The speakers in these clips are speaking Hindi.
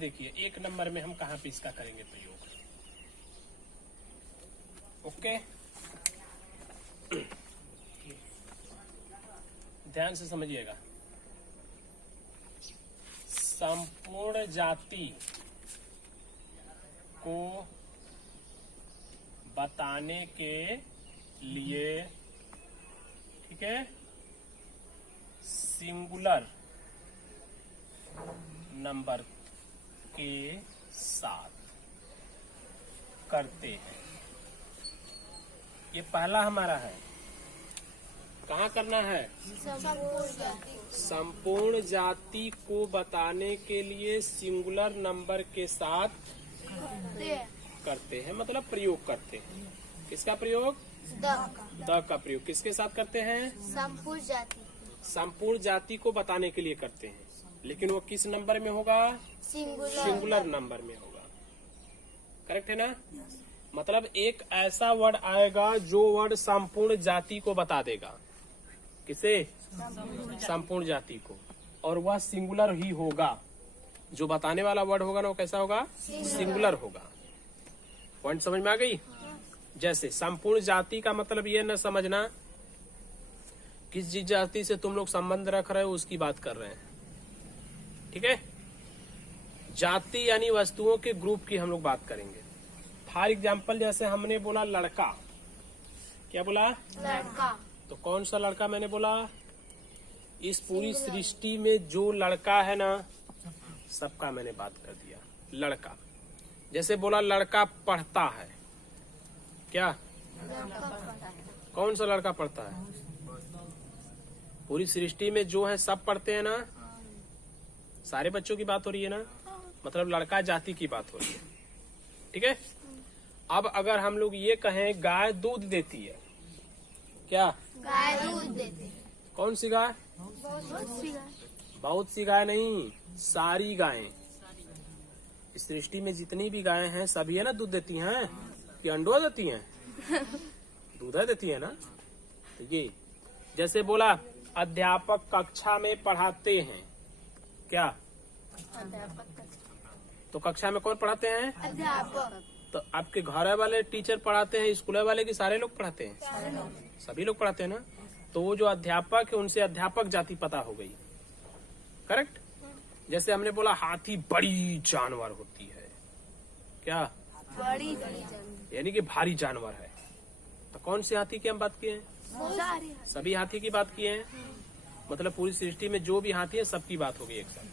देखिए 1 नंबर में हम कहाँ पे इसका करेंगे प्रयोग। ओके, ध्यान से समझिएगा। संपूर्ण जाति को बताने के लिए, ठीक है, सिंगुलर नंबर के साथ करते हैं। ये पहला हमारा है। कहाँ करना है? संपूर्ण जाति को बताने के लिए सिंगुलर नंबर के साथ करते हैं, मतलब प्रयोग करते हैं। किसका प्रयोग? द का प्रयोग किसके साथ करते हैं? संपूर्ण जाति। संपूर्ण जाति को बताने के लिए करते हैं, लेकिन वो किस नंबर में होगा? सिंगुलर नंबर में होगा। करेक्ट है ना? मतलब एक ऐसा वर्ड आएगा जो वर्ड संपूर्ण जाति को बता देगा। किसे? संपूर्ण जाति को, और वह सिंगुलर ही होगा। जो बताने वाला वर्ड होगा ना वो कैसा होगा? सिंगुलर होगा। पॉइंट समझ में आ गई? जैसे संपूर्ण जाति का मतलब ये न समझना किस जिस जाति से तुम लोग संबंध रख रहे हो उसकी बात कर रहे हैं, ठीक है। जाति यानी वस्तुओं के ग्रुप की हम लोग बात करेंगे। फॉर एग्जाम्पल जैसे हमने बोला लड़का, क्या बोला? लड़का। तो कौन सा लड़का मैंने बोला? इस पूरी सृष्टि में जो लड़का है ना, सबका मैंने बात कर दिया लड़का। जैसे बोला लड़का पढ़ता है, क्या? कौन सा लड़का पढ़ता है? पूरी सृष्टि में जो है सब पढ़ते हैं ना, सारे बच्चों की बात हो रही है ना, मतलब लड़का जाति की बात हो रही है, ठीक है। अब अगर हम लोग ये कहें गाय दूध देती है, क्या? गाय दूध देती है। कौन सी गाय? बहुत सी गाय नहीं, सारी गायें। इस सृष्टि में जितनी भी गायें हैं सभी है ना दूध देती हैं कि अंडा देती हैं? दूध देती है ना। तो ये जैसे बोला अध्यापक कक्षा में पढ़ाते हैं, क्या? तो कक्षा में कौन पढ़ाते हैं? अध्यापक। तो आपके घर वाले टीचर पढ़ाते हैं, स्कूल वाले की सारे लोग पढ़ाते हैं? सभी लोग पढ़ाते हैं ना। तो वो जो अध्यापक है उनसे अध्यापक जाति पता हो गई। करेक्ट। जैसे हमने बोला हाथी बड़ी जानवर होती है, क्या? बड़ी यानी कि भारी जानवर है। तो कौन से हाथी की हम बात किए हैं? सभी हाथी की बात किए हैं। मतलब पूरी सृष्टि में जो भी हाथी है सबकी बात होगी एक साथ।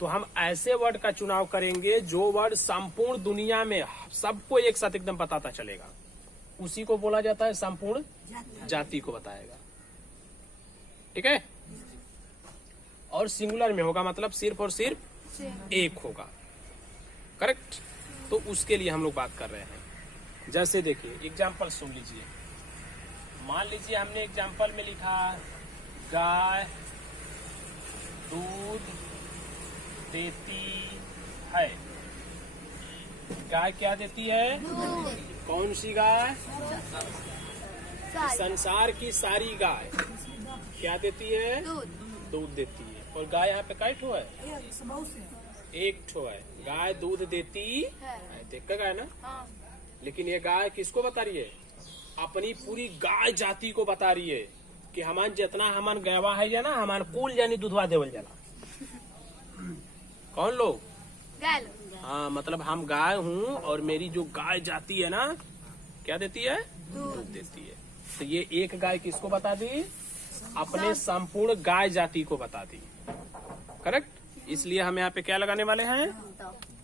तो हम ऐसे वर्ड का चुनाव करेंगे जो वर्ड संपूर्ण दुनिया में सबको एक साथ एकदम बताता चलेगा, उसी को बोला जाता है संपूर्ण जाति को बताएगा, ठीक है। और सिंगुलर में होगा, मतलब सिर्फ और सिर्फ एक होगा। करेक्ट। तो उसके लिए हम लोग बात कर रहे हैं। जैसे देखिए एग्जाम्पल सुन लीजिए। मान लीजिए हमने एग्जाम्पल में लिखा गाय दूध देती है। गाय क्या देती है? कौन सी गाय? संसार की सारी गाय क्या देती है? दूध देती है। और गाय यहाँ पे कई ठो है? एक ठो है। गाय दूध देती है, देख का गाय ना। लेकिन ये गाय किसको बता रही है? अपनी पूरी गाय जाति को बता रही है कि हमान जितना हमान गैवा है ना, हमान कुल यानी दूधवा देवल जाला। कौन लोग? हाँ, मतलब हम गाय हूँ और मेरी जो गाय जाति है ना क्या देती है? दूध देती है। तो ये एक गाय किसको बता दी? अपने संपूर्ण गाय जाति को बता दी। करेक्ट। इसलिए हम यहाँ पे क्या लगाने वाले हैं?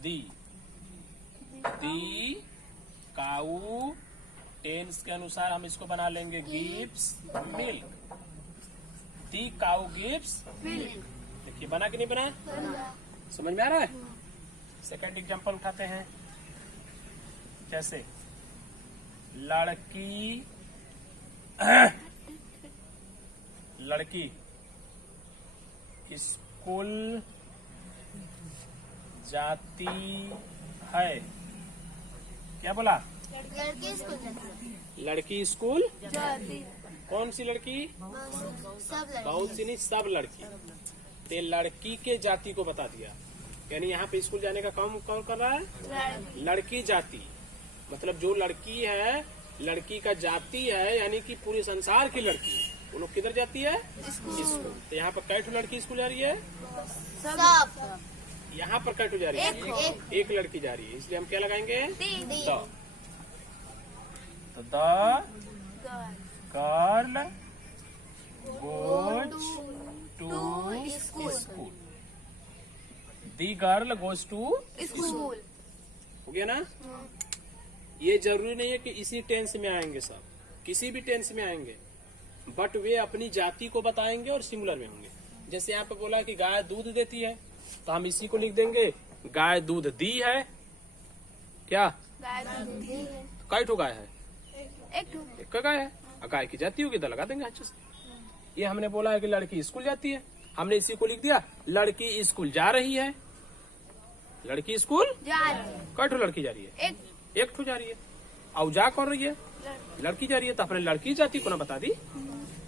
दी काऊ। टेंस के अनुसार हम इसको बना लेंगे गिव्स मिल्क। दी काऊ गिव्स मिल्क। देखिए बना कि नहीं बना? समझ में आ रहा है? सेकंड एग्जांपल उठाते हैं। जैसे लड़की स्कूल जाती है। क्या बोला? लड़की स्कूल जाती। कौन सी लड़की? सब लड़की। बहुत सी नहीं, सब लड़की। ते लड़की के जाति को बता दिया। यानी यहाँ पे स्कूल जाने का काम कौन कर रहा है? लड़की। लड़की जाति, मतलब जो लड़की है, लड़की का जाति है, यानी कि पूरे संसार की लड़की वो लोग किधर जाती है? स्कूल। तो यहाँ पर कै ठो लड़की स्कूल जा रही है? सब। यहाँ पर कै ठो जा रही है? एक लड़की जा रही है, इसलिए हम क्या लगाएंगे? द। तो the girl goes to school. The girl goes to school. हो गया ना? ये जरूरी नहीं है कि इसी टेंस में आएंगे सब, किसी भी टेंस में आएंगे, बट वे अपनी जाति को बताएंगे और सिंगुलर में होंगे। जैसे यहाँ पे बोला कि गाय दूध देती है, तो हम इसी को लिख देंगे गाय दूध दी है। क्या? गाय दूध दी है। कै ठो गाय है? एक एक गाय है। गाय की जाती होगी तो लगा देंगे अच्छे से। ये हमने बोला है कि लड़की स्कूल जाती है, हमने इसी को लिख दिया लड़की स्कूल जा रही है। लड़की स्कूल जा रही है। कै ठो लड़की जा रही है? एक ठो जा रही है। और जा कौन रही है? लड़की जा रही है, तो अपने लड़की जाति को ना बता दी।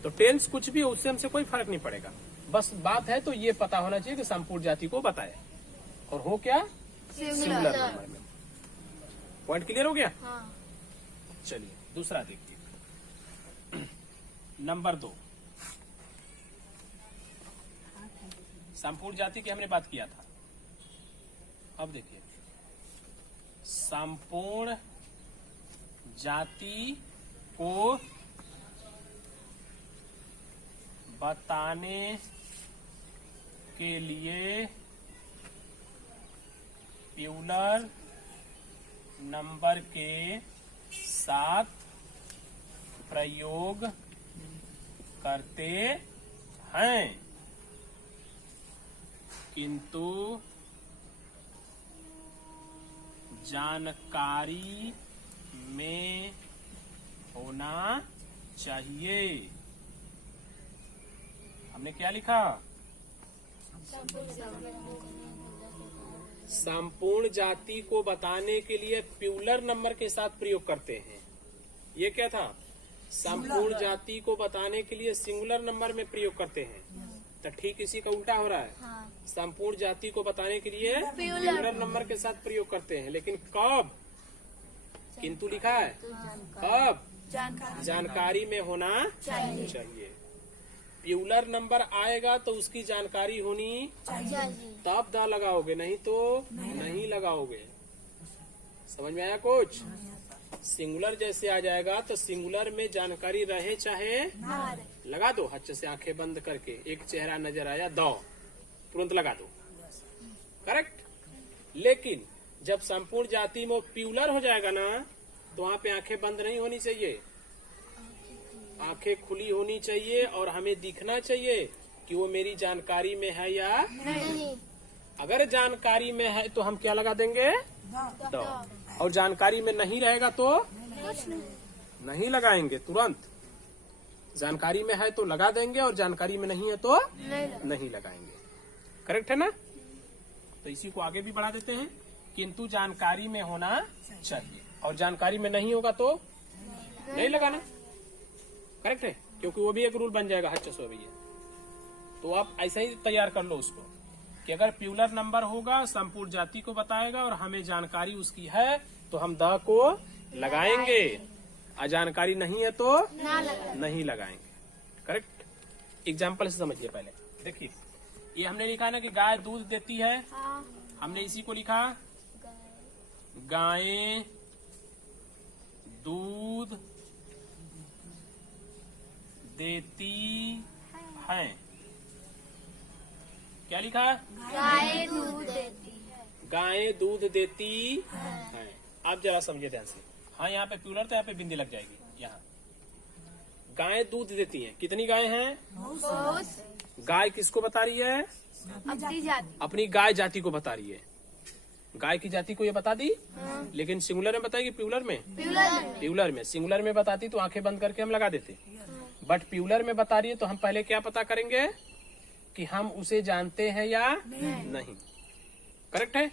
तो टेंस कुछ भी उससे हमसे कोई फर्क नहीं पड़ेगा, बस बात है तो ये पता होना चाहिए कि संपूर्ण जाति को बताए और हो क्या? सिंगुलर नंबर में। पॉइंट क्लियर हो गया? हाँ। चलिए दूसरा देखिए, नंबर 2। संपूर्ण जाति की हमने बात किया था। अब देखिए संपूर्ण जाति को बताने के लिए प्यूलर नंबर के साथ प्रयोग करते हैं, किंतु जानकारी में होना चाहिए। हमने क्या लिखा? संपूर्ण जाति को बताने के लिए प्यूलर नंबर के साथ प्रयोग करते हैं। ये क्या था? संपूर्ण जाति को बताने के लिए सिंगुलर नंबर में प्रयोग करते हैं। तो ठीक इसी का उल्टा हो रहा है। हाँ। संपूर्ण जाति को बताने के लिए प्यूलर नंबर के साथ प्रयोग करते हैं, लेकिन कब? किंतु लिखा है। कब? जानकारी में होना चाहिए। प्यूलर नंबर आएगा तो उसकी जानकारी होनी तब द लगाओगे, नहीं तो नहीं लगाओगे। समझ में आया कुछ? सिंगुलर जैसे आ जाएगा तो सिंगुलर में जानकारी रहे चाहे लगा दो, हच्च से आंखें बंद करके। एक चेहरा नजर आया, दो, तुरंत लगा दो, करेक्ट। लेकिन जब संपूर्ण जाति में प्यूलर हो जाएगा ना, तो वहाँ पे आंखें बंद नहीं होनी चाहिए, आंखें खुली होनी चाहिए और हमें दिखना चाहिए कि वो मेरी जानकारी में है या नहीं। अगर जानकारी में है तो हम क्या लगा देंगे? दो। और जानकारी में नहीं रहेगा तो नहीं लगाएंगे, तुरंत। जानकारी में है तो लगा देंगे और जानकारी में नहीं है तो नहीं लगाएंगे। करेक्ट है ना? तो इसी को आगे भी बढ़ा देते हैं, किंतु जानकारी में होना चाहिए, और जानकारी में नहीं होगा तो नहीं लगाना। करेक्ट है, क्योंकि वो भी एक रूल बन जाएगा हच्च सो भैया। तो आप ऐसा ही तैयार कर लो उसको कि अगर प्यूलर नंबर होगा संपूर्ण जाति को बताएगा और हमें जानकारी उसकी है तो हम द को लगाएंगे, और जानकारी नहीं है तो नहीं लगाएंगे। करेक्ट। एग्जाम्पल से समझिए। पहले देखिए, ये हमने लिखा ना कि गाय दूध देती है, हमने इसी को लिखा गायें दूध देती हैं। क्या लिखा? गाय दूध देती है। गायें दूध देती हैं। आप जरा समझिए ध्यान से। हाँ, यहाँ पे प्यूलर तो यहाँ पे बिंदी लग जाएगी। यहाँ गायें दूध देती हैं। कितनी गायें हैं? बहुत। गाय किसको बता रही है? अपनी जाति। अपनी गाय जाति को बता रही है। गाय की जाति को ये बता दी, लेकिन सिंगुलर में बताएगी प्यूलर में? प्यूलर में। सिंगुलर में बताती तो आंखें बंद करके हम लगा देते, बट प्यूलर में बता रही है तो हम पहले क्या पता करेंगे कि हम उसे जानते हैं या नहीं। करेक्ट है।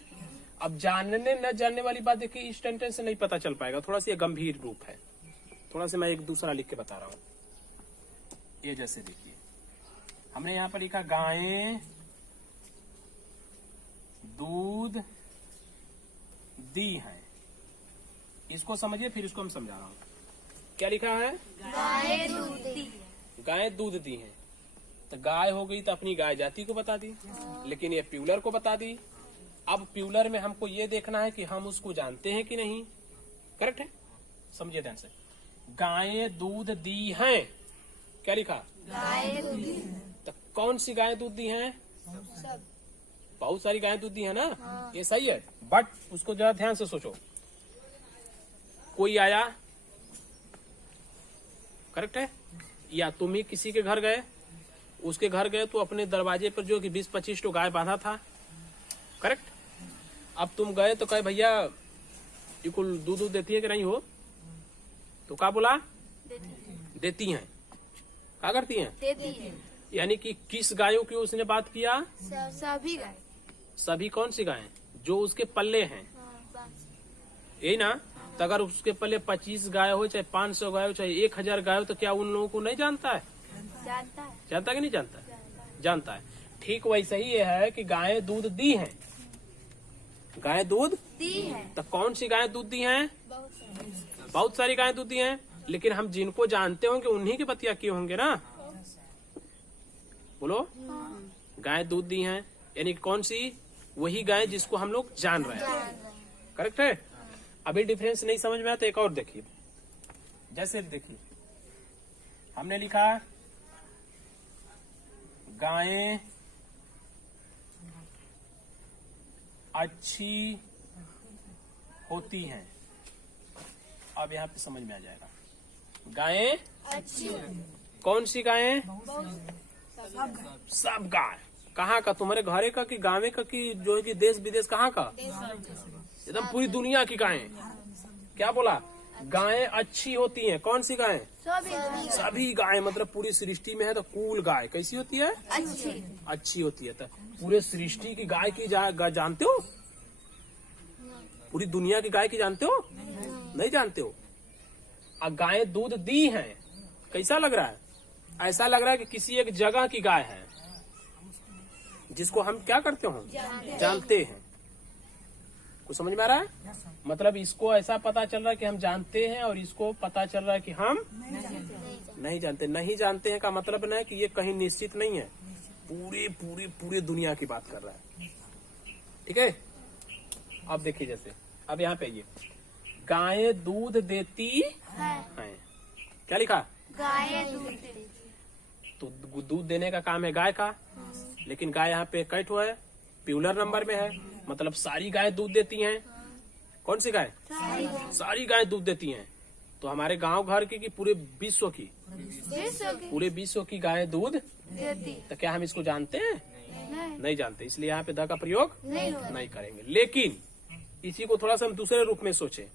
अब जानने न जानने वाली बात देखिए, इस सेंटेंस से नहीं पता चल पाएगा, थोड़ा सा ये गंभीर रूप है। थोड़ा सा मैं एक दूसरा लिख के बता रहा हूँ। ये जैसे देखिए, हमने यहाँ पर लिखा गायें दूध दी हैं। इसको समझिए, फिर इसको हम समझा रहा हूँ। क्या लिखा है? गाय दूध देती है। गाय दूध दी है। तो गाय हो गई तो अपनी गाय जाति को बता दी, लेकिन ये प्यूलर को बता दी। अब प्यूलर में हमको ये देखना है कि हम उसको जानते हैं कि नहीं। करेक्ट है? समझिए ध्यान से। गायें दूध दी हैं। क्या लिखा? गाय दूध दी है। तो कौन सी गायें दूध दी हैं? सब। बहुत सारी गायें दूध दी है ना। ये सही है, बट उसको जरा ध्यान से सोचो। कोई आया, करेक्ट है, या तुम ही किसी के घर गए, उसके घर गए तो अपने दरवाजे पर जो कि 20-25 तो गाय बांधा था। करेक्ट? अब तुम गए तो कहे भैया ये कुल दूध देती है कि नहीं हो? तो क्या बोला? देती हैं। क्या करती हैं? देती है। यानी कि किस गायों की उसने बात किया? सभी गाय। सभी कौन सी गायें? जो उसके पल्ले हैं, यही ना। तो अगर उसके पल्ले 25 गाय हो, चाहे 500 गाय हो, चाहे 1000 गाय हो, तो क्या उन लोगों को नहीं जानता है? जानता है। जानता कि नहीं जानता? जानता है। ठीक वैसे ही ये है कि गायें दूध दी हैं। गायें दूध दी है। तो कौन सी गायें दूध दी हैं? बहुत सारी गायें दूध दी हैं, लेकिन हम जिनको जानते होंगे उन्हीं की बतिया किए होंगे ना। बोलो। गायें दूध दी हैं यानी कौन सी? वही गाय जिसको हम लोग जान रहे हैं। करेक्ट है? अभी डिफरेंस नहीं समझ में आया तो एक और देखिए। जैसे देखिए, हमने लिखा गायें अच्छी होती हैं। अब यहाँ पे समझ में आ जाएगा। गायें अच्छी। कौन सी गायें? सब गाय। कहाँ का? तुम्हारे घरे का कि गाँव का कि जो है कि देश विदेश? कहाँ का? एकदम पूरी दुनिया की गायें। क्या बोला? गायें अच्छी होती हैं। कौन सी गायें? सभी गायें, मतलब पूरी सृष्टि में है तो कुल गाय कैसी होती है? अच्छी। अच्छी होती है। तो पूरे सृष्टि की गाय की जानते हो? पूरी दुनिया की गाय की जानते हो? नहीं जानते हो। अब गायें दूध दी हैं, कैसा लग रहा है? ऐसा लग रहा है कि किसी एक जगह की गाय है जिसको हम क्या करते हो? जानते हैं। कुछ समझ में आ रहा है? मतलब इसको ऐसा पता चल रहा है कि हम जानते हैं, और इसको पता चल रहा है कि हम नहीं जानते। नहीं जानते हैं का मतलब ना है कि ये कहीं निश्चित नहीं है, पूरी दुनिया की बात कर रहा है। ठीक है? अब देखिए, जैसे अब यहाँ पे आइए, गायें दूध देती हैं। क्या लिखा? गाय दूध देती। तो दूध देने का काम है गाय का, लेकिन गाय यहाँ पे कई ठो है? प्यूलर नंबर में है, मतलब सारी गाय दूध देती हैं। कौन सी गाय? सारी गाय दूध देती हैं। तो हमारे गांव घर की कि पूरे विश्व की? पूरे विश्व की गाय दूध देती। तो क्या हम इसको जानते हैं? नहीं जानते, इसलिए यहाँ पे द का प्रयोग नहीं करेंगे। लेकिन इसी को थोड़ा सा हम दूसरे रूप में सोचे।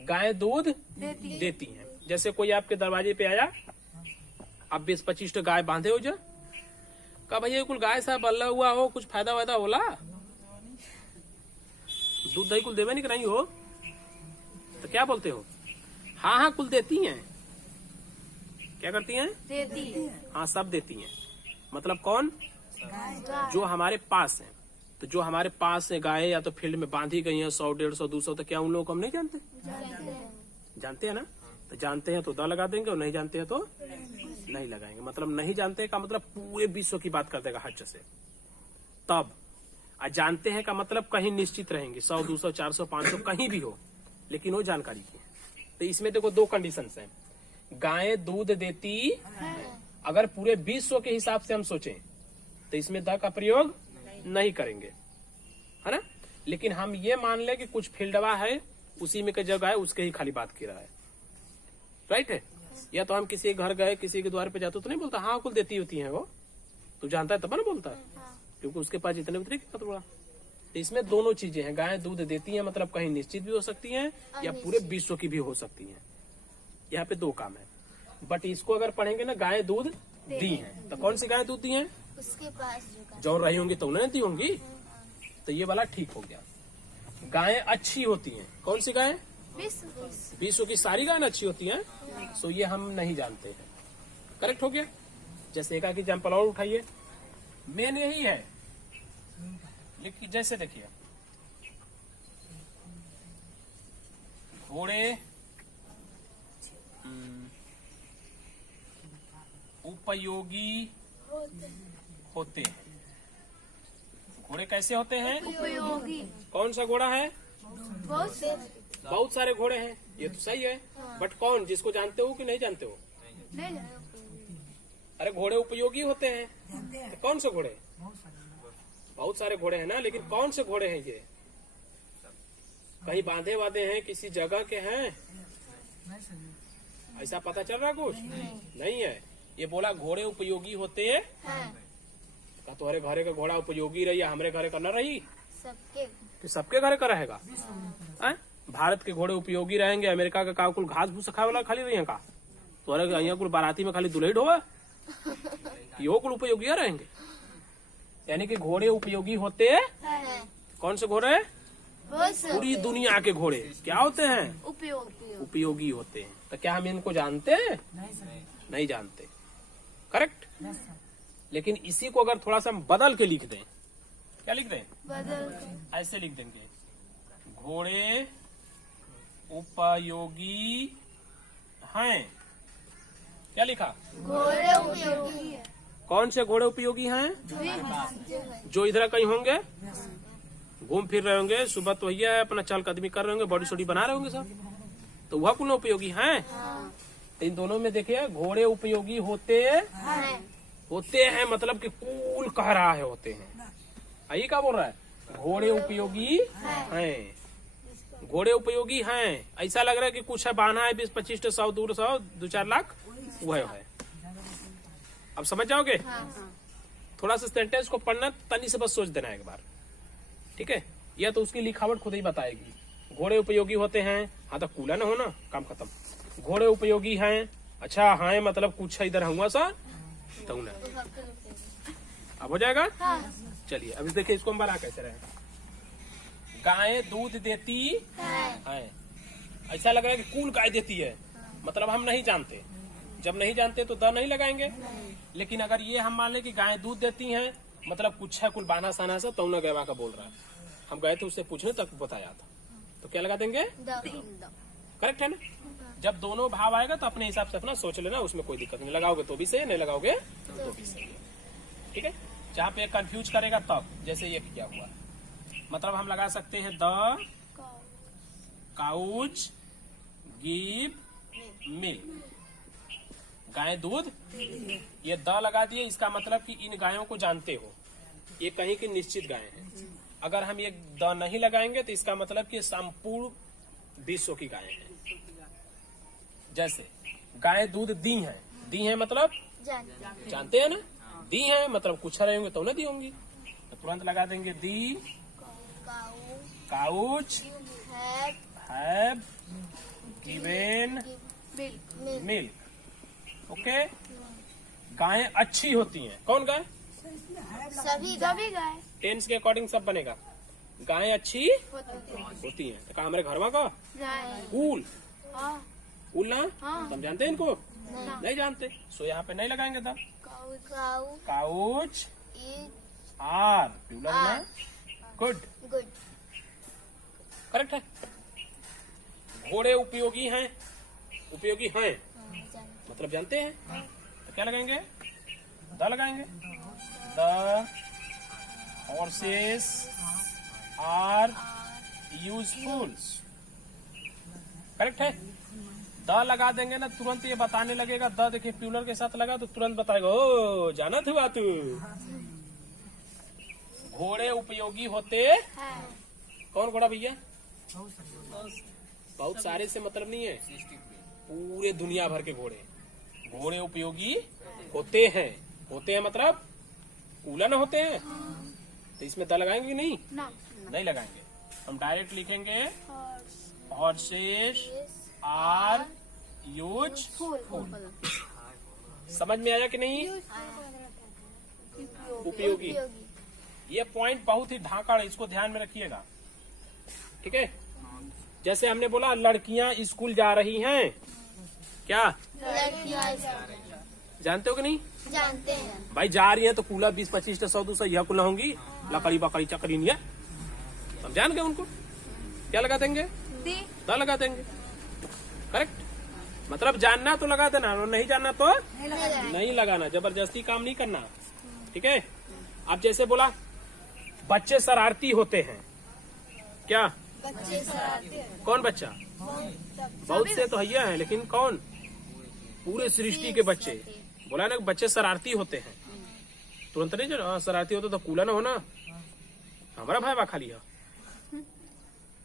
गाय दूध देती हैं। जैसे कोई आपके दरवाजे पे आया, अब 20-25 तो गाय बांधे हो जा, का भैया कुल गाय साहब बल्ला हुआ हो, कुछ फायदा वायदा होला? दूध दही कुल देवे नहीं कि नहीं हो? तो क्या बोलते हो? हाँ कुल देती हैं। क्या करती हैं? देती है। हाँ, सब देती हैं। मतलब कौन? जो हमारे पास है। तो जो हमारे पास है गाय या तो फील्ड में बांधी गई है 100, 150, 200, तो क्या उन लोगों को हम नहीं जानते? जानते हैं ना। तो जानते हैं तो द लगा देंगे, और नहीं जानते हैं तो नहीं लगाएंगे। मतलब नहीं जानते का मतलब पूरे विश्व की बात कर देगा हज से। तब जानते हैं का मतलब कहीं निश्चित रहेंगे, 100, 200, 400, 500 कहीं भी हो, लेकिन वो जानकारी की है। तो इसमें देखो 2 कंडीशंस हैं। गायें दूध देती अगर पूरे विश्व के हिसाब से हम सोचें तो इसमें द का प्रयोग नहीं करेंगे, है ना। लेकिन हम ये मान ले कि कुछ फील्डवा है, उसी में का जगह है, उसके ही खाली बात की रहा है। राइट है? या तो हम किसी के घर गए, किसी के द्वार पे जाते तो नहीं बोलता हाँ कुल देती होती है वो, तो जानता है तब ना बोलता है, क्योंकि उसके पास जितने उतने की थोड़ा। तो इसमें दोनों चीजें हैं। गायें दूध देती हैं मतलब कहीं निश्चित भी हो सकती हैं या पूरे विश्व की भी हो सकती हैं। यहाँ पे 2 काम है। बट इसको अगर पढ़ेंगे ना, गायें दूध दी हैं, तो कौन सी गायें दूध दी हैं? उसके पास जो रही होंगी तो उन्हें दी होंगी। तो ये वाला ठीक हो गया। गायें अच्छी होती हैं। कौन सी गायें? विश्व की सारी गायें अच्छी होती हैं। सो ये हम नहीं जानते हैं। करेक्ट हो गया। जैसे एक एग्जाम्पल और उठाइए, मेन यही है, देखिए जैसे देखिए घोड़े उपयोगी होते हैं। घोड़े कैसे होते हैं? उपयोगी। कौन सा घोड़ा है? बहुत से। बहुत सारे घोड़े हैं, ये तो सही है। बट कौन, जिसको जानते हो कि नहीं जानते हो? नहीं। अरे घोड़े उपयोगी होते हैं, तो कौन से घोड़े? बहुत सारे घोड़े हैं ना, लेकिन कौन से घोड़े हैं ये? कहीं बांधे वादे हैं, किसी जगह के हैं, ऐसा पता चल रहा कुछ? नहीं है। ये बोला घोड़े उपयोगी होते हैं। का तुम्हारे घरे का घोड़ा उपयोगी रही या हमारे घरे का न रही? सबके। कि सबके घरे का रहेगा? भारत के घोड़े उपयोगी रहेंगे, अमेरिका का का कुल घास भूसा खाए वाला खाली रही का? तुम्हारे यहाँ कुल बाराती में खाली दुल्हन ढोवा यो कुल उपयोगी रहेंगे। यानी कि घोड़े उपयोगी होते हैं। कौन से घोड़े? पूरी दुनिया के घोड़े क्या होते हैं? उपयोगी। उपयोगी होते हैं। तो क्या हम इनको जानते हैं? नहीं जानते। करेक्ट। लेकिन इसी को अगर थोड़ा सा हम बदल के लिख दें, क्या लिख दें? बदल। ऐसे लिख देंगे, घोड़े उपयोगी हैं। क्या लिखा? घोड़े उपयोगी है। कौन से घोड़े उपयोगी हैं? जो इधर कहीं होंगे, घूम फिर रहे होंगे, सुबह तो भैया अपना चल कदमी कर रहे होंगे, बॉडी सोडी बना रहे होंगे सब, तो वह कुल उपयोगी हैं। तो इन दोनों में देखिए, घोड़े उपयोगी होते हैं मतलब कि कूल कह रहा है होते हैं। यही क्या बोल रहा है? घोड़े उपयोगी हैं। घोड़े उपयोगी हैं। ऐसा लग रहा है कि कुछ है, बहाना है, 20-25 100 100 2-4 लाख वह है। अब समझ जाओगे? थोड़ा सा सेंटेंस को पढ़ना, तनी से बस सोच देना एक बार, ठीक है? या तो उसकी लिखावट खुद ही बताएगी। घोड़े उपयोगी होते हैं, हाँ तो कूला ना हो ना, काम खत्म। घोड़े उपयोगी हैं, अच्छा हाँ मतलब कुछ है इधर हुआ सा तो ना। अब हो जाएगा? चलिए अभी देखिए इसको हम बना कैसे रहे। गाय दूध देती है। ऐसा लग रहा है कि कूल गाय देती है, मतलब हम नहीं जानते। जब नहीं जानते तो द नहीं लगाएंगे। लेकिन अगर ये हम मान लें कि गाय दूध देती हैं, मतलब कुछ है कुल बाना साना सा, तो न गैवा का बोल रहा है। हम गए थे उससे पूछने तक बताया था, तो क्या लगा देंगे? करेक्ट है ना? जब दोनों भाव आएगा तो अपने हिसाब से अपना सोच लेना, उसमें कोई दिक्कत नहीं। लगाओगे तो भी सही है, नहीं लगाओगे तो भी सही है, ठीक है? जहाँ पे कंफ्यूज करेगा तब, जैसे ये किया हुआ, मतलब हम लगा सकते हैं द काउच गिव मिल्क। गाय दूध, ये द लगा दिए, इसका मतलब कि इन गायों को जानते हो, ये कहीं की निश्चित गाय है। अगर हम ये द नहीं लगाएंगे तो इसका मतलब कि संपूर्ण विश्व की गाय है। जैसे गाय दूध दी है मतलब जानते हैं ना, दी है मतलब कुछ रहेंगे तो न दी होंगी, तो तुरंत लगा देंगे the cows have given milk. Okay. गायें अच्छी होती हैं। कौन गाय? सभी गाय टेंस के अकॉर्डिंग सब बनेगा। गायें अच्छी होती हैं। तो हमारे घर में का कूल कूल ना, तुम जानते हैं इनको? नहीं जानते, सो यहाँ पे नहीं लगाएंगे था। काउच आर प्लूरल ना, गुड करेक्ट है। घोड़े उपयोगी हैं, उपयोगी हैं मतलब जानते हैं, तो क्या लगाएंगे? द लगाएंगे। The horses are useful. Correct है। द लगा देंगे ना, तुरंत ये बताने लगेगा। द देखिए प्लूरल के साथ लगा तो तुरंत बताएगा, ओ जाना था तू। घोड़े उपयोगी होते कौन घोड़ा भैया? बहुत सारे से मतलब नहीं है, पूरे दुनिया भर के घोड़े। घोड़े उपयोगी होते हैं मतलब कूला ना होते हैं। तो इसमें द लगाएंगे कि नहीं? नहीं लगाएंगे। हम डायरेक्ट लिखेंगे हॉर्सेस आर यूजफुल। समझ में आया कि नहीं? उपयोगी। ये पॉइंट बहुत ही धाकड़, इसको ध्यान में रखिएगा, ठीक है? जैसे हमने बोला लड़कियां स्कूल जा रही हैं, क्या जानते हो कि नहीं? जानते हैं भाई जा रही है तो कूला 20-25 100 200 यह कूला होंगी, लकड़ी बकड़ी चकड़ी नहीं है, समझान गए उनको क्या लगा देंगे, द लगा देंगे। करेक्ट, मतलब जानना तो लगा देना और नहीं जानना तो नहीं लगाना, जबरदस्ती काम नहीं करना। ठीक है। अब जैसे बोला बच्चे शरारती होते हैं, क्या बच्चे शरारती हैं। कौन बच्चा, बहुत से तो हैया है, लेकिन कौन, पूरे सृष्टि के बच्चे। बोला ना बच्चे शरारती होते हैं, तुरंत नहीं जो शरारती होते तो कूला ना होना, हमारा भाई बा खाली है,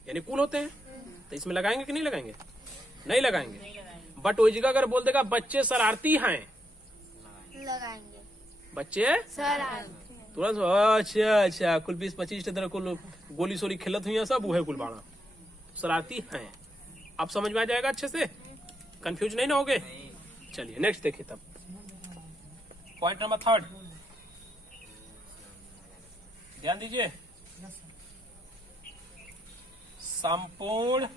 यानी कूल होते हैं। तो इसमें लगाएंगे कि नहीं लगाएंगे, नहीं लगाएंगे। बट वही जगह अगर बोल देगा बच्चे शरारती हैं, लगाएंगे बच्चे शरारती हैं। तुरंत अच्छा अच्छा कुल 20-25 तरह कुल गोली सोली खेलत हुई सब वो है कुल बाणा शरारती हैं। अब समझ में आ जाएगा अच्छे से, कंफ्यूज नहीं ना होगे। चलिए नेक्स्ट देखिए तब पॉइंट नंबर 3, ध्यान दीजिए। संपूर्ण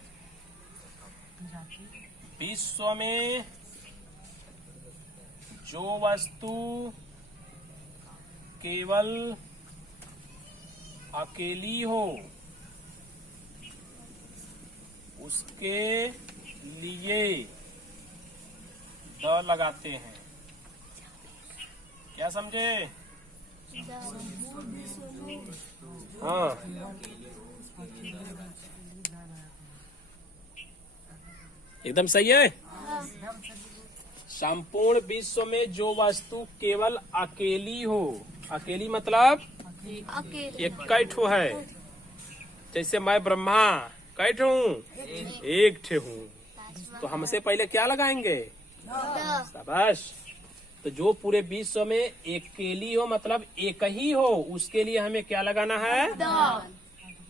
विश्व में जो वस्तु केवल अकेली हो उसके लिए द लगाते हैं। क्या समझे? हाँ, एकदम सही है। संपूर्ण विश्व में जो वस्तु केवल अकेली हो, अकेली मतलब अकेले एक कैठो है। जैसे मैं ब्रह्मा कैठ हूँ, एक ठे हूँ, तो हमसे पहले क्या लगाएंगे, शाबाश। तो जो पूरे विश्व में अकेली हो मतलब एक ही हो, उसके लिए हमें क्या लगाना है,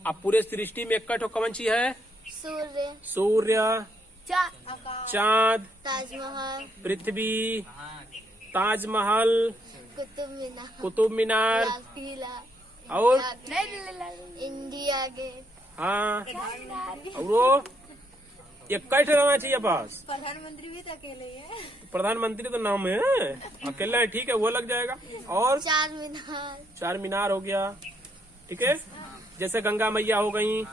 अब पूरे सृष्टि में एक कैठो कौन सी है, सूर्य सूर्य, आकाश चांद, ताजमहल पृथ्वी, ताजमहल, कुतुब मीनार लाल किला और इंडिया गेट हाँ और वो एक कैठ रहना चाहिए बस। प्रधानमंत्री भी तो अकेले ही है। प्रधानमंत्री तो नाम है, अकेला है, ठीक है वो लग जाएगा। और चार मीनार चार मीनार हो गया, ठीक है। जैसे गंगा मैया हो गई,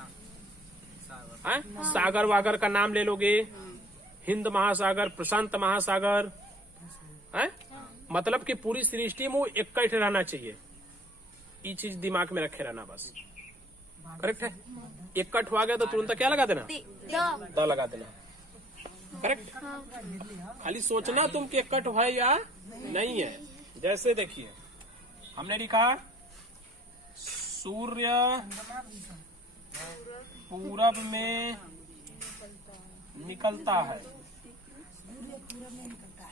सागर वागर का नाम ले लोगे, हिंद महासागर, प्रशांत महासागर है, मतलब कि पूरी सृष्टि में एक कैठ रहना चाहिए। ये चीज दिमाग में रखे रहना बस, करेक्ट है। एक कट हुआ गया तो तुरंत क्या लगा देना, द लगा देना, करेक्ट। खाली सोचना तुम कि एक कट है या नहीं है। जैसे देखिए हमने लिखा सूर्य पूरब में निकलता है,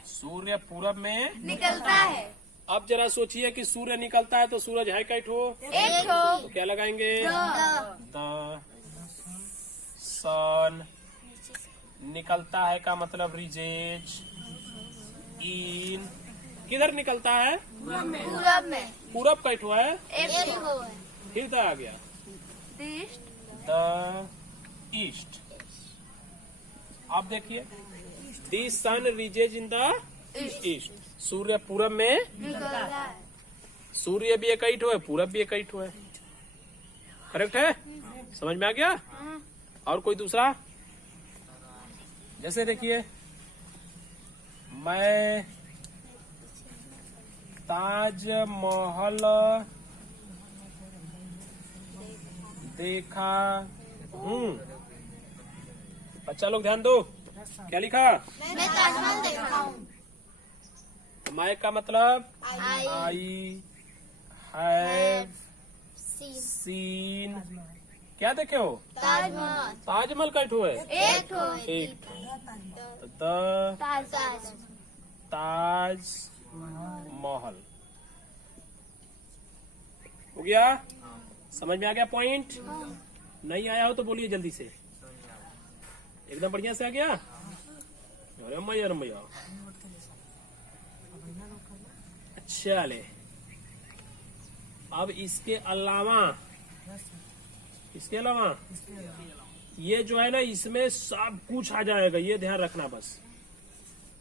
सूर्य पूरब में निकलता है। अब जरा सोचिए कि सूर्य निकलता है तो सूरज है कैठ हो, एक तो क्या लगाएंगे, द। सन निकलता है का मतलब रिजेज, इन किधर निकलता है, पूरब में पूरब कैठ हुआ है, एक हो है। फिर द आ गया, द ईस्ट। अब देखिए दी सन रिजेज इन द ईस्ट, सूर्य पूरब में निकलता है। सूर्य भी एक कैठ है, पूरब भी एक कैठ है, करेक्ट है। समझ में आ गया। और कोई दूसरा, जैसे देखिए मैं ताजमहल देखा हूँ। बच्चा लोग ध्यान दो, क्या लिखा, मैं ताजमहल देखा हूँ। मैं का मतलब आई आई हैव सी सीन, क्या देखे हो, ताजमहल ताजमहल कैठ है, एक हो है। एक द ताज ताज महल हो गया। समझ में आ गया पॉइंट? नहीं आया हो तो बोलिए जल्दी से, एकदम बढ़िया से आ गया। अरे मैया अरे मैया, अच्छा ले। अब इसके अलावा ये जो है ना, इसमें सब कुछ आ जाएगा, ये ध्यान रखना बस।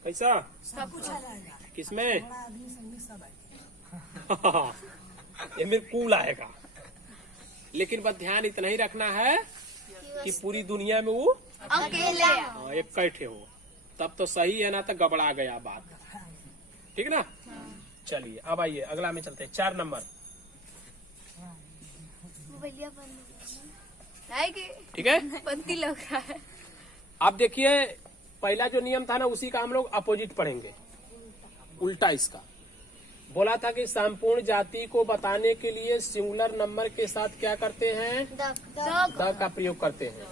कैसा, सब कुछ आ जाएगा। किसमें ये मेरे कूल आएगा, लेकिन बस ध्यान इतना ही रखना है कि पूरी दुनिया में वो अकेले एक कैठे हो, तब तो सही है, ना तो गबड़ा गया बात। ठीक ना? चलिए अब आइए अगला में चलते हैं। 4 नंबर। ठीक है, पंती लग रहा है। अब देखिए पहला जो नियम था ना उसी का हम लोग अपोजिट पढ़ेंगे, उल्टा इसका। बोला था कि संपूर्ण जाति को बताने के लिए सिंगुलर नंबर के साथ क्या करते हैं, द का प्रयोग करते हैं।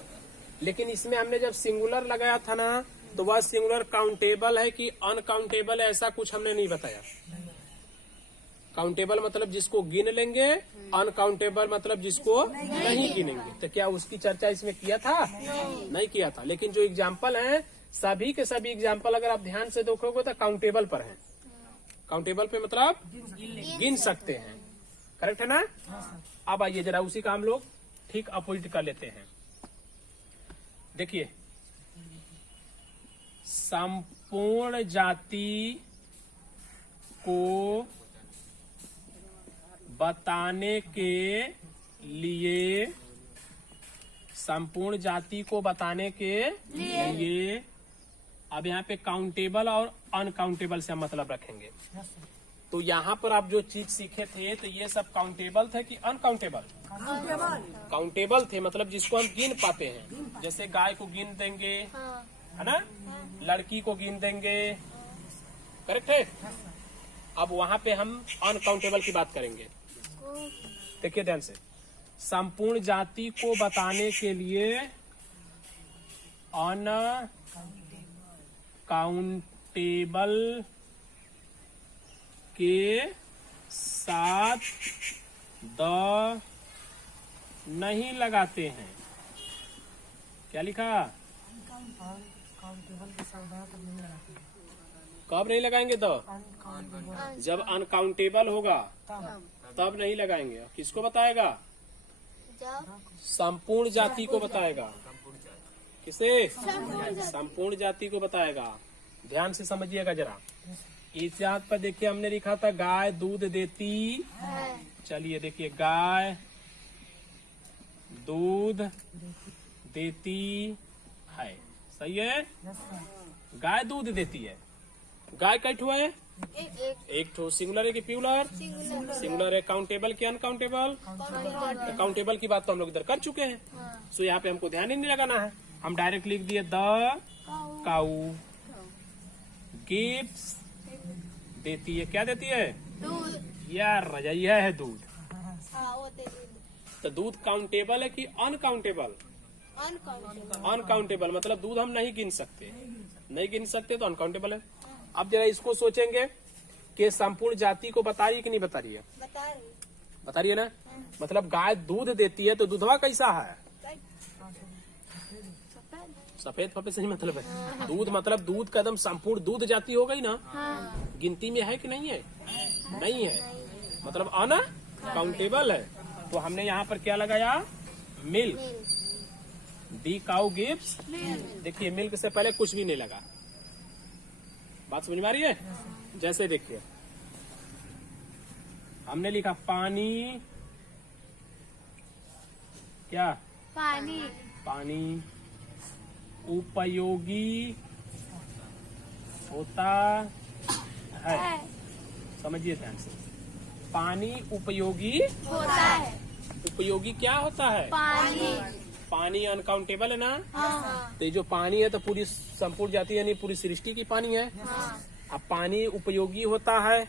लेकिन इसमें हमने जब सिंगुलर लगाया था ना तो वह सिंगुलर काउंटेबल है कि अनकाउंटेबल है, ऐसा कुछ हमने नहीं बताया। काउंटेबल मतलब जिसको गिन लेंगे, अनकाउंटेबल मतलब जिसको नहीं गिनेंगे। तो क्या उसकी चर्चा इसमें किया था? नहीं किया था। लेकिन जो एग्जाम्पल हैं सभी के सभी एग्जाम्पल अगर आप ध्यान से देखोगे तो काउंटेबल पर हैं। काउंटेबल पे मतलब गिन सकते हैं। करेक्ट है ना? अब आइए जरा उसी का हम लोग ठीक अपोजिट कर लेते हैं। देखिए संपूर्ण जाति को बताने के लिए, संपूर्ण जाति को बताने के लिए अब यहाँ पे काउंटेबल और अनकाउंटेबल से हम मतलब रखेंगे। तो यहाँ पर आप जो चीज सीखे थे तो ये सब काउंटेबल थे कि अनकाउंटेबल? काउंटेबल थे, मतलब जिसको हम गिन पाते हैं। जैसे गाय को गिन देंगे, है ना? लड़की को गिन देंगे। करेक्ट है? अब वहाँ पे हम अनकाउंटेबल की बात करेंगे। देखिए ध्यान से, संपूर्ण जाति को बताने के लिए अनकाउंटेबल के साथ द नहीं लगाते हैं। क्या लिखा? कब नहीं लगाएंगे? जब अनकाउंटेबल होगा तब नहीं लगाएंगे। किसको बताएगा? संपूर्ण जाति को बताएगा। किसे? संपूर्ण जाति को बताएगा। ध्यान से समझिएगा जरा। इस याद पर देखिए हमने लिखा था गाय दूध देती। चलिए देखिए, गाय दूध देती है। सही है? गाय दूध देती है। गाय कई ठो है? एक ठो। सिंगुलर है कि प्लूरल? सिंगुलर है। काउंटेबल कि अनकाउंटेबल? काउंटेबल की बात तो हम लोग इधर कर चुके हैं। सो यहाँ पे हमको ध्यान ही नहीं लगाना है, हम डायरेक्ट लिख दिए द काऊ गिव्स देती है। क्या देती है? दूध। यार रजैया है दूध। तो दूध काउंटेबल है कि अनकाउंटेबल? अनकाउंटेबल मतलब दूध हम नहीं गिन सकते। नहीं गिन सकते तो अनकाउंटेबल है। अब जरा इसको सोचेंगे कि संपूर्ण जाति को बता रही है कि नहीं बता रही है? बता रही है ना? मतलब गाय दूध देती है तो दूधवा कैसा है? सफेद फफेद से नहीं मतलब है। दूध मतलब दूध का एकदम संपूर्ण दूध जाति हो गई ना। गिनती में है कि नहीं है? नहीं है, मतलब अनकाउंटेबल है। तो हमने यहाँ पर क्या लगाया? मिल्क। दी काउ गिव्स। देखिए मिल्क से पहले कुछ भी नहीं लगा। बात समझ में आ रही है? जैसे देखिए हमने लिखा पानी। क्या? पानी। पानी उपयोगी होता है। समझिए ध्यान से, पानी उपयोगी होता है। उपयोगी क्या होता है? पानी। पानी अनकाउंटेबल है ना? हाँ। तो ये जो पानी है तो पूरी संपूर्ण जाति यानी पूरी सृष्टि की पानी है। अब पानी उपयोगी होता है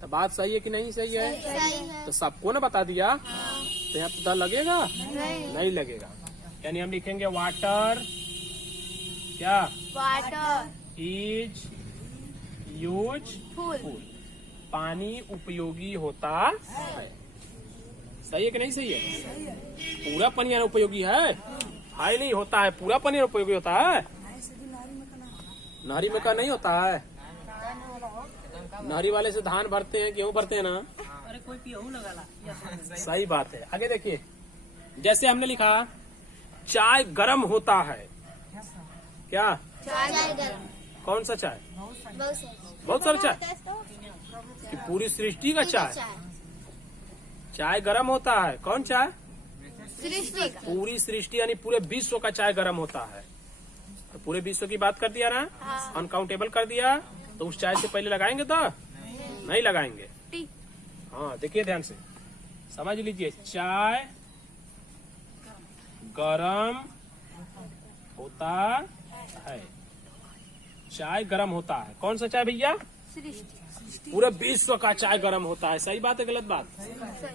तो बात सही है कि नहीं सही है? सही है। तो सबको ना बता दिया तो यहाँ पे द लगेगा? नहीं लगेगा। यानी हम लिखेंगे वाटर। क्या? Water is useful. पानी उपयोगी होता है। सही है कि नहीं सही है? पूरा पानी उपयोगी है? हाई नहीं होता है, पूरा पानी उपयोगी होता है। नहरी में का नहीं होता है। नहरी वाले से धान भरते हैं, गेहूं भरते हैं ना। अरे कोई पियहू लगाला। सही बात है। आगे देखिए, जैसे हमने लिखा चाय गर्म होता है। क्या? चाय गर्म। कौन सा चाय? बहुत सारा चाय कि पूरी सृष्टि का चाय। चाय गर्म होता है। कौन चाय? सृष्टि का। पूरी सृष्टि यानी पूरे विश्व का चाय गर्म होता है। तो पूरे विश्व की बात कर दिया ना, अनकाउंटेबल कर दिया, तो उस चाय से पहले लगाएंगे तो नहीं लगाएंगे। टी। हाँ देखिए ध्यान से समझ लीजिए, चाय गरम होता है। चाय गरम होता है। कौन सा चाय भैया? सृष्टि। पूरे विश्व का चाय गरम होता है। सही बात है गलत बात?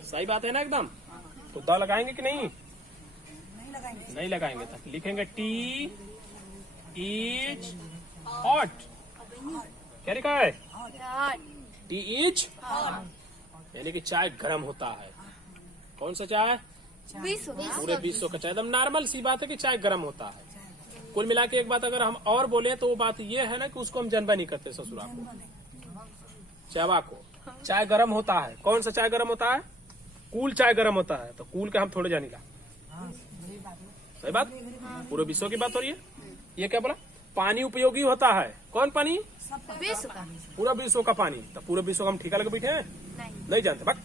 सही बात है ना एकदम। तो द लगाएंगे कि नहीं? नहीं लगाएंगे। तो लिखेंगे टी इज हॉट। क्या लिखा है? टी इज यानी कि चाय गरम होता है। कौन सा चाय? विश्व। पूरे विश्व का चाय। एकदम नॉर्मल सी बात है कि चाय गरम होता है। कुल मिला के एक बात अगर हम और बोले तो वो बात ये है ना कि उसको हम जनबा नहीं करते ससुरा को, चावा को। चाय गरम होता है। कौन सा चाय गरम होता है? कूल चाय गरम होता है। तो कूल के हम थोड़े जानेगा। सही बात? पूरे विश्व की बात हो रही है। ये क्या बोला? पानी उपयोगी होता है। कौन पानी? विश्व का। पूरा विश्व का पानी। तो पूरे विश्व का हम ठिका लगे बैठे हैं? नहीं जानते। बट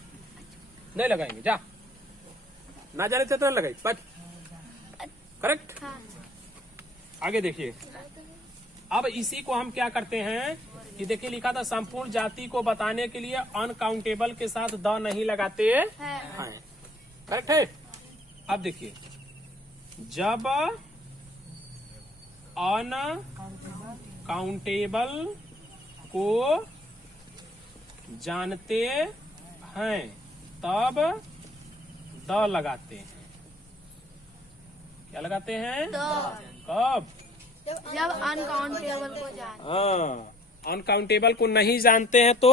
नहीं लगाएंगे। जा ना जाने थे तो नहीं लगाई। But correct. आगे देखिए, अब इसी को हम क्या करते हैं कि देखिए लिखा था संपूर्ण जाति को बताने के लिए अनकाउंटेबल के साथ द नहीं लगाते हैं। करेक्ट है। अब देखिए, जब अनकाउंटेबल को जानते हैं तब द लगाते हैं। क्या लगाते हैं? कब? जब अनकाउंटेबल को जान। हाँ, अनकाउंटेबल को नहीं जानते हैं तो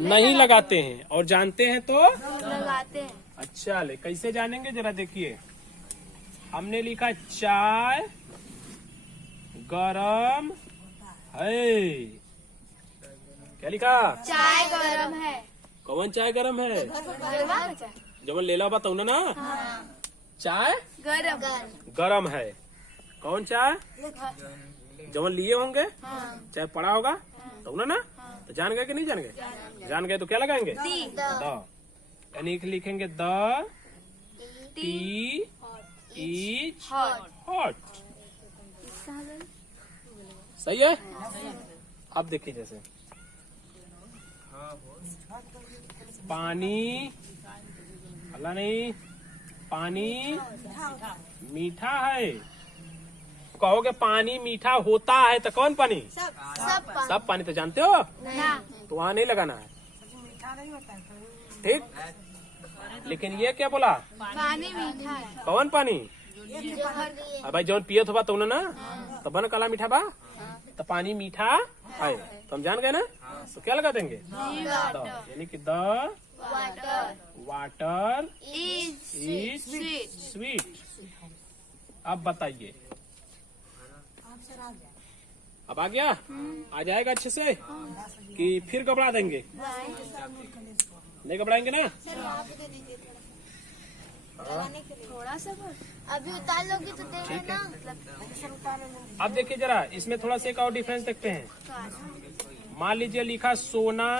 नहीं लगाते हैं, और जानते हैं तो लगाते हैं। अच्छा ले कैसे जानेंगे जरा देखिए। हमने लिखा चाय गरम है। क्या लिखा? चाय गरम है। कौन चाय गरम है? जब ले लो बताऊ ना। चाय गरम। गरम है। कौन चाय? जब लिए होंगे, चाहे पड़ा होगा तो ना तो जान गए कि नहीं जान गए? जान गए तो क्या लगाएंगे? द। यानी कि लिखेंगे द टी इज हॉट। सही है। अब देखिए जैसे पानी, अल्लाह नहीं, पानी मीठा है। कहोगे पानी मीठा होता है तो कौन पानी? सब पानी तो जानते हो, तो वहाँ नहीं लगाना है। ठीक। लेकिन ये क्या बोला? पानी मीठा है। कौन पानी? अब भाई जौन पियत होगा तो ना तो बन काला मीठा बा, तो पानी मीठा है। तो हम जान गए ना। तो क्या लगा देंगे? द। यानी कि द वाटर इज स्वीट। अब बताइए, अब आ गया? आ जाएगा अच्छे से कि फिर घबरा देंगे? नहीं घबराएंगे ना? थोड़ा सा अभी उतार लोगी तो देना ना। अब देखिए जरा इसमें थोड़ा सा एक और डिफरेंस देखते हैं। मान लीजिए लिखा सोना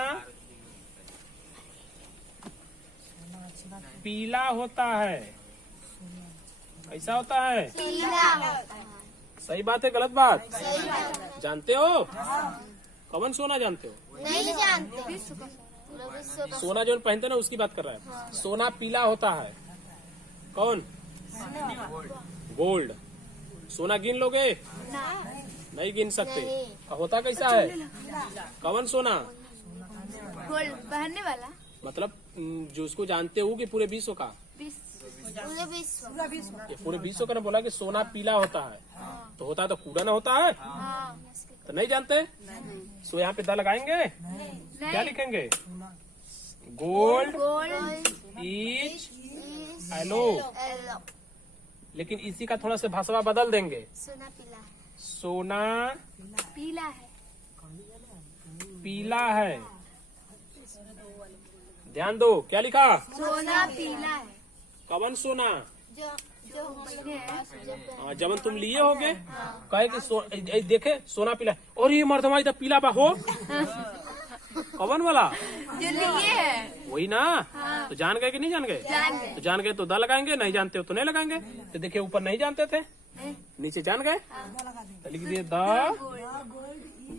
पीला होता है। ऐसा होता है? सही बात है गलत बात? जानते हो? कौन सोना जानते हो? नहीं जानते। सोना जो पहनते ना उसकी बात कर रहा है। सोना पीला होता है। कौन? गोल्ड। सोना गिन लोगे? नहीं गिन सकते। होता कैसा है? कौन सोना? गोल्ड पहनने वाला। मतलब जो उसको जानते हो कि पूरे विश्व का? पूरे विश्व। ये पूरे विश्व का ना बोला कि सोना पीला होता है। तो होता है तो कूड़ा ना होता है? तो नहीं जानते? सो यहाँ पे द लगाएंगे? क्या लिखेंगे? Gold is yellow. लेकिन इसी का थोड़ा सा भाषा बदल देंगे। सोना पीला है। सोना पीला है। पीला है। ध्यान दो क्या लिखा? सोना पीला है। कवन सोना? जो जब तुम लिए होगे कहे कि देखे सोना पीला है, और ये मर्द हमारी पीला बा हो। कवन वाला? जो लिए है वही ना। तो जान गए कि नहीं जान गए? तो जान गए तो द लगाएंगे, नहीं जानते हो तो नहीं लगाएंगे। तो देखिए ऊपर नहीं जानते थे, नीचे जान गए तो लिख दिए द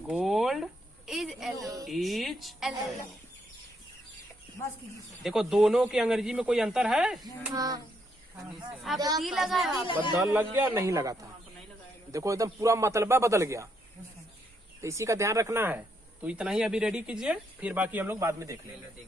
गोल्ड इज। देखो दोनों की अंग्रेजी में कोई अंतर है? आप दी लगा बस द लग गया, नहीं लगा था। देखो एकदम पूरा मतलबा बदल गया। तो इसी का ध्यान रखना है। तो इतना ही अभी रेडी कीजिए, फिर बाकी हम लोग बाद में देख लेंगे।